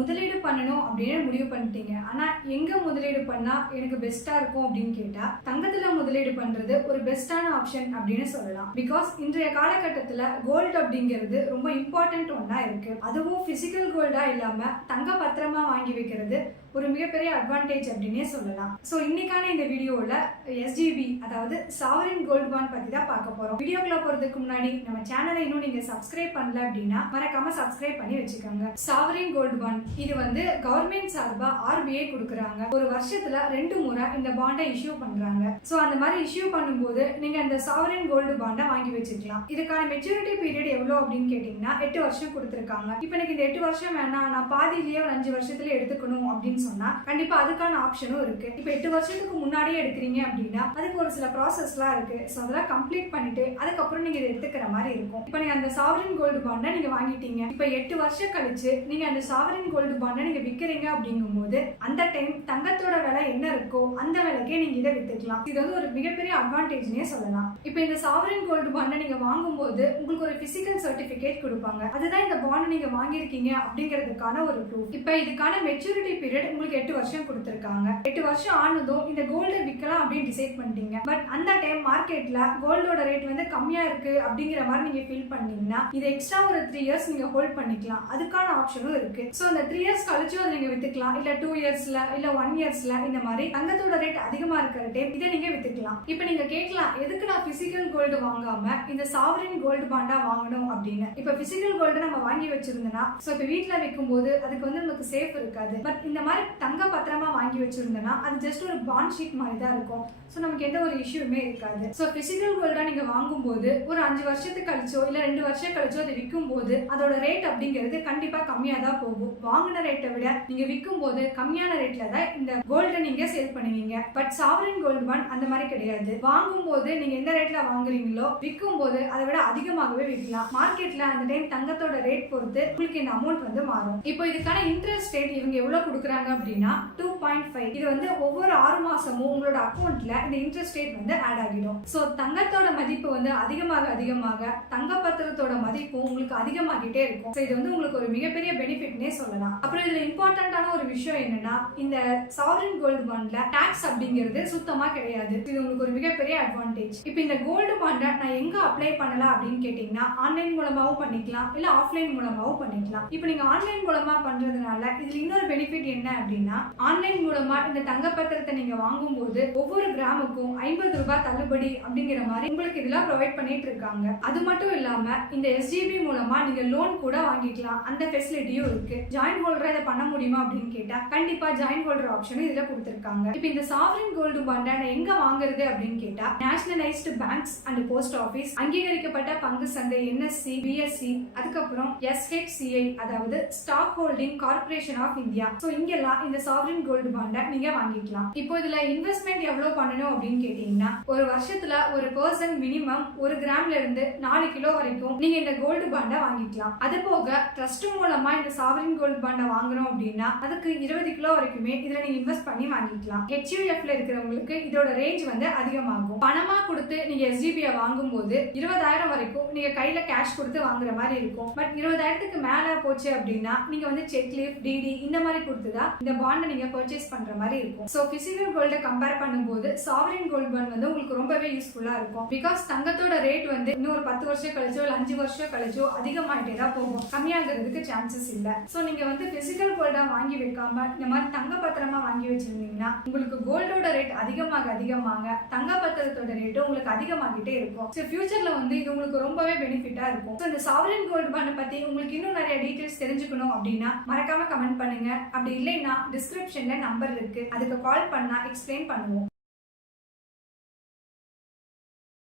முதலீடு பண்ணணும் அப்படின்னு முடிவு பண்ணிட்டீங்க. ஆனா எங்க முதலீடு பண்ணா எனக்கு பெஸ்டா இருக்கும் அப்படின்னு கேட்டா தங்கத்துல முதலீடு பண்றது ஒரு பெஸ்டான ஆப்ஷன் அப்படின்னு சொல்லலாம். பிகாஸ் இன்றைய காலகட்டத்துல கோல்டு அப்படிங்கிறது ரொம்ப இம்பார்ட்டன்ட் ஒன்னா இருக்கு. அதுவும் பிசிக்கல் கோல்டா இல்லாம தங்க பத்திரமா வாங்கி வைக்கிறது ஒரு மிகப்பெரிய அட்வான்டேஜ் அப்படின்னே சொல்லலாம். ஸோ இன்னைக்கான இந்த வீடியோவில் எஸ்ஜிபி அதாவது சாவரின் கோல்டு பாண்ட் பற்றி தான் பார்க்க போகிறோம் வீடியோக்குள்ள போகிறதுக்கு முன்னாடி நம்ம சேனலை இன்னும் நீங்கள் சப்ஸ்கிரைப் பண்ணல அப்படின்னா மறக்காம சப்ஸ்கிரைப் பண்ணி வச்சுக்கோங்க. சாவரின் கோல்டு பாண்ட் இது வந்து கவர்மெண்ட் சார்பாக ஆர்பிஐ கொடுக்குறாங்க. ஒரு வருஷத்துல ரெண்டு முறை இந்த பாண்டை இஷ்யூ பண்றாங்க. ஸோ அந்த மாதிரி இஷ்யூ பண்ணும்போது நீங்க அந்த சாவரின் கோல்டு பாண்டை வாங்கி வச்சுக்கலாம். இதுக்கான மெச்சூரிட்டி பீரியட் எவ்வளோ அப்படின்னு கேட்டிங்கன்னா எட்டு வருஷம் கொடுத்துருக்காங்க. இப்போ எனக்கு இந்த எட்டு வருஷம் வேணாம். நான் பாதியிலேயே ஒரு அஞ்சு வருஷத்துல எடுத்துக்கணும் அப்படின்னு சொன்னா கண்டிப்பா அதுக்கான ஆப்ஷனும் இருக்கு. இப்போ எட்டு வருஷத்துக்கு முன்னாடியே எடுக்கிறீங்க அப்படின்னா அதுக்கு ஒரு சில ப்ராசஸ்லாம் இருக்கு. ஸோ அதெல்லாம் கம்ப்ளீட் பண்ணிட்டு அதுக்கப்புறம் நீங்க இதை எடுத்துக்கிற மாதிரி இருக்கும். இப்போ நீங்க அந்த சாவரின் கோல்டு பாண்டை நீங்க வாங்கிட்டீங்க. இப்போ எட்டு வருஷம் கழிச்சு நீங்க அந்த சாவரின் கோல்டு பாண்டை நீங்க விற்கிறீங்க அப்படிங்கும்போது அந்த டைம் தங்கத்தோட விலை என்ன இருக்கோ அந்த விலைக்கே நீங்க இதை வித்துக்கலாம். இது வந்து ஒரு மிகப்பெரிய அட்வான்டேஜ்னே சொல்லலாம். இப்போ இந்த சாவரின் கோல்டு பாண்டை நீங்க வாங்கும்போது உங்களுக்கு ஒரு பிசிக்கல் சர்டிபிகேட் கொடுப்பாங்க. அதுதான் இந்த பாண்டை நீங்க வாங்கியிருக்கீங்க அப்படிங்கிறதுக்கான ஒரு ப்ரூஃப் இப்போ இதுக்கான மெச்சூரிட்டி பீரியட் உங்களுக்கு எட்டு வருஷம் கொடுத்துருக்காங்க. எட்டு வருஷம் ஆனதும் இந்த கோல்டை விற்கலாம் அப்படின்னு டிசைட் பண்ணிட்டீங்க. பட் அந்த டைம் மார்க்கெட்ல கோல்டோட ரேட் வந்து கம்மியா இருக்கு அப்படிங்கிற மாதிரி நீங்க ஃபீல் பண்ணீங்கன்னா இது எக்ஸ்ட்ரா ஒரு த்ரீ இயர்ஸ் நீங்க ஹோல்ட் பண்ணிக்கலாம். அதுக்கான ஆப்ஷனும் இருக்கு. ஸோ அந்த த்ரீ இயர்ஸ் கழிச்சும் அதை நீங்க வித்துக்கலாம். இல்ல டூ இயர்ஸ்ல இல்ல ஒன் இயர்ஸ்ல இந்த மாதிரி தங்கத்தோட ரேட் அதிகமா இருக்கிற டைம் இதை நீங்க வித்துக்கலாம். இப்போ நீங்க கேட்கலாம் எதுக்கு நான் பிசிக்கல் கோல்டு வாங்காம இந்த சாவரின் கோல்டு பாண்டா வாங்கணும் அப்படின்னு. இப்போ பிசிக்கல் கோல்டு நம்ம வாங்கி வச்சிருந்தோம்னா ஸோ இப்போ வீட்டில் வைக்கும் போது அதுக்கு வந்து நமக்கு சேஃப் இருக்காது. பட் இந்த மாதிரி தங்க பத்திரமா வாங்கி வச்சிருந்தோம்னா அது ஜஸ்ட் ஒரு பாண்ட் ஷீட் மாதிரி தான் இருக்கும். ஸோ நமக்கு எந்த ஒரு இஷ்யூமே இருக்காது. ஸோ பிசிக்கல் கோல்டா நீங்க வாங்கும்போது ஒரு அஞ்சு வருஷத்துக்கு கழிச்சோ இல்ல ரெண்டு வருஷம் கழிச்சோ அதை விற்கும் போது அதோட ரேட் அப்படிங்கிறது கண்டிப்பா கம்மியா தான் போகும். வாங்கின ரேட்டை விட நீங்க விற்கும் போது கம்மியான ரேட்ல தான் இந்த கோல்டை நீங்க சேல் பண்ணுவீங்க. பட் சாவரின் கோல்டு பாண்ட் அந்த மாதிரி கிடையாது. வாங்கும் போது நீங்க எந்த ரேட்ல வாங்குறீங்களோ விற்கும் போது அதை விட அதிகமாகவே விற்கலாம். மார்க்கெட்ல அந்த டைம் தங்கத்தோட ரேட் பொறுத்து உங்களுக்கு இந்த அமௌண்ட் வந்து மாறும். இப்போ இதுக்கான இன்ட்ரெஸ்ட் ரேட் இவங்க எவ்வளவு கொடுக்குறாங்க அப்படின்னா டூ பாயிண்ட் ஃபைவ் இது வந்து ஒவ்வொரு ஆறு மாசமும் உங்களோட அக்கௌண்ட்ல இந்த இன்ட்ரெஸ்ட் ரேட் வந்து ஆட் ஆகிடும். ஸோ தங்கத்தோட மதிப்பு வந்து அதிகமாக அதிகமாக தங்க பத்திரத்தோட மதிப்பும் உங்களுக்கு அதிகமாகிட்டே இருக்கும். ஸோ இது வந்து உங்களுக்கு ஒரு மிகப்பெரிய பெனிஃபிட்னே சொல்லலாம். அப்புறம் இதுல இம்பார்ட்டன்டான ஒரு விஷயம் என்னன்னா இந்த சாவரின் கோல்டு பாண்ட்ல டாக்ஸ் அப்படிங்கிறது சுத்தமா கிடையாது. இது உங்களுக்கு ஒரு மிகப்பெரிய அட்வான்டேஜ் இப்போ இந்த கோல்டு பாண்டை நான் எங்க அப்ளை பண்ணலாம் அப்படின்னு கேட்டீங்கன்னா ஆன்லைன் மூலமாவும் பண்ணிக்கலாம். இல்ல ஆஃப்லைன் மூலமாவும் பண்ணிக்கலாம். இப்போ நீங்க ஆன்லைன் மூலமா பண்றதுனால இதுல இன்னொரு பெனிஃபிட் என்ன அப்படின்னா ஆன்லைன் மூலமா இந்த தங்க பத்திரத்தை நீங்க வாங்கும்போது ஒவ்வொரு கிராமுக்கும் ஐம்பது ரூபாய் தள்ளுபடி அப்படிங்கிற மாதிரி உங்களுக்கு இதெல்லாம் ப்ரொவைட் பண்ணிட்டு இருக்காங்க. அது மட்டும் இல்லாம இந்த எஸ்ஜிபி மூலமா நீங்க லோன் கூட வாங்கிக்கலாம். அந்த ஃபெசிலிட்டியும் இருக்கு. ஜாயின் ஹோல்டரா இதை பண்ண முடியுமா அப்படின்னு கேட்டா கண்டிப்பா ஜாயின் ஹோல்டர் ஆப்ஷனும் இதுல கொடுத்துருக்காங்க. இப்போ இந்த சாவரின் கோல்டு பாண்டை நான் எங்க வாங்குறது அப்படின்னு கேட்டா nationalised banks and post office அங்கீகரிக்கப்பட்ட பங்கு சந்தை என்எஸ்சி பிஎஸ்சி அதுக்கப்புறம் எஸ்ஹெச்சிஐ அதாவது stock holding corporation of India so இங்கெல்லாம் இந்த சாவரின் கோல்டு பாண்டை நீங்க வாங்கிக்கலாம். இப்போ இதுல இன்வெஸ்ட்மெண்ட் எவ்வளவு பண்ணணும் அப்படின்னு கேட்டீங்கன்னா ஒரு வருஷத்துல ஒரு பர்சன் மினிமம் ஒரு கிராம்ல இருந்து நாலு கிலோ வரைக்கும் நீங்க இந்த கோல்டு பாண்டை வாங்கிக்கலாம். அது போக ட்ரஸ்ட் மூலமா இந்த சாவரின் கோல்டு பாண்டை வாங்குறோம் அப்படின்னா அதுக்கு இருபது கிலோ வரைக்குமே இதுல நீங்க இன்வெஸ்ட் பண்ணி வாங்கிக்கலாம். ஹெச்யூஎஃப்ல இருக்கிறவங்களுக்கு இதோட ரேஞ்ச் வந்து அதிகமாகும். பணமா கொடுத்து நீங்க எஸ்ஜிபியை வாங்கும் போது இருபதாயிரம் வரைக்கும் நீங்க கையில கேஷ் கொடுத்து வாங்குற மாதிரி இருக்கும். பட் இருபதாயிரத்துக்கு மேல போச்சு அப்படின்னா நீங்க வந்து செக் லீஃப் டிடி இந்த மாதிரி கொடுத்து தான் இந்த பாண்டை நீங்க பர்ச்சேஸ் பண்ற மாதிரி இருக்கும். ஸோ பிசிக்கல் கோல்டை கம்பேர் பண்ணும்போது சாவரின் கோல்ட் பாண்ட் வந்து உங்களுக்கு ரொம்பவே யூஸ்ஃபுல்லா இருக்கும். பிகாஸ் தங்கத்தோட ரேட் வந்து இன்னும் ஒரு பத்து வருஷம் கழிச்சோ இல்ல அஞ்சு வருஷம் கழிச்சோ அதிகமாயிட்டே தான் போகும். கம்மியாகிறதுக்கு சான்சஸ் இல்ல. ஸோ நீங்க வந்து பிசிக்கல் கோல்டா வாங்கி வைக்காம இந்த மாதிரி தங்க பத்திரமா வாங்கி வச்சிருந்தீங்கன்னா உங்களுக்கு கோல்டோட ரேட் அதிகமாக அதிகமாக தங்க பத்திரத்தோட ரேட் உங்களுக்கு அதிகமாகிட்டே இருக்கும். ஸோ ஃபியூச்சர்ல வந்து இது உங்களுக்கு ரொம்பவே பெனிஃபிட்டா இருக்கும். ஸோ இந்த சாவரின் கோல்டு பாண்டை பத்தி உங்களுக்கு இன்னும் நிறைய டீடைல்ஸ் தெரிஞ்சுக்கணும் அப்படின்னா மறக்காம கமெண்ட் பண்ணுங்க. அப்படி இல்லைன்னா டிஸ்கிரிப்ஷன்ல நம்பர் இருக்கு. அதுக்கு கால் பண்ணா எக்ஸ்பிளைன் பண்ணுவோம்.